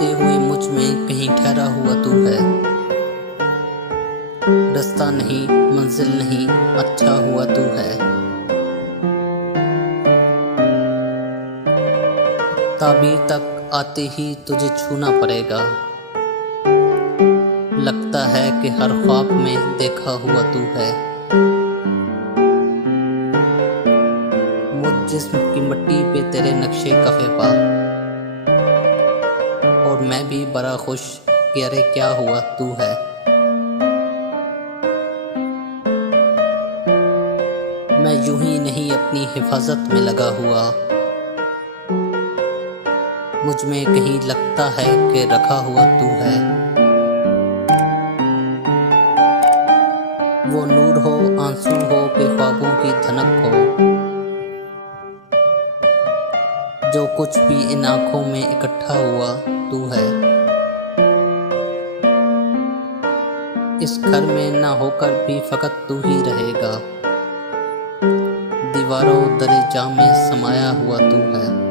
चलते हुए मुझ में कहीं ठहरा हुआ तू है। रास्ता नहीं, मंजिल नहीं, अच्छा हुआ तू है। ताबीर तक आते ही तुझे छूना पड़ेगा। लगता है कि हर ख्वाब में देखा हुआ तू है। मुझ जिस्म की मिट्टी पे तेरे नक्शे कफे पा, और मैं भी बड़ा खुश कि अरे क्या हुआ तू है। मैं यूं ही नहीं अपनी हिफाजत में लगा हुआ, मुझ में कहीं लगता है कि रखा हुआ तू है। वो नूर हो, आंसू हो कि ख्वाबों की धनक हो, जो कुछ भी इन आंखों में इकट्ठा हुआ तू है। इस घर में ना होकर भी फकत तू ही रहेगा, दीवारों दरे जा में समाया हुआ तू है।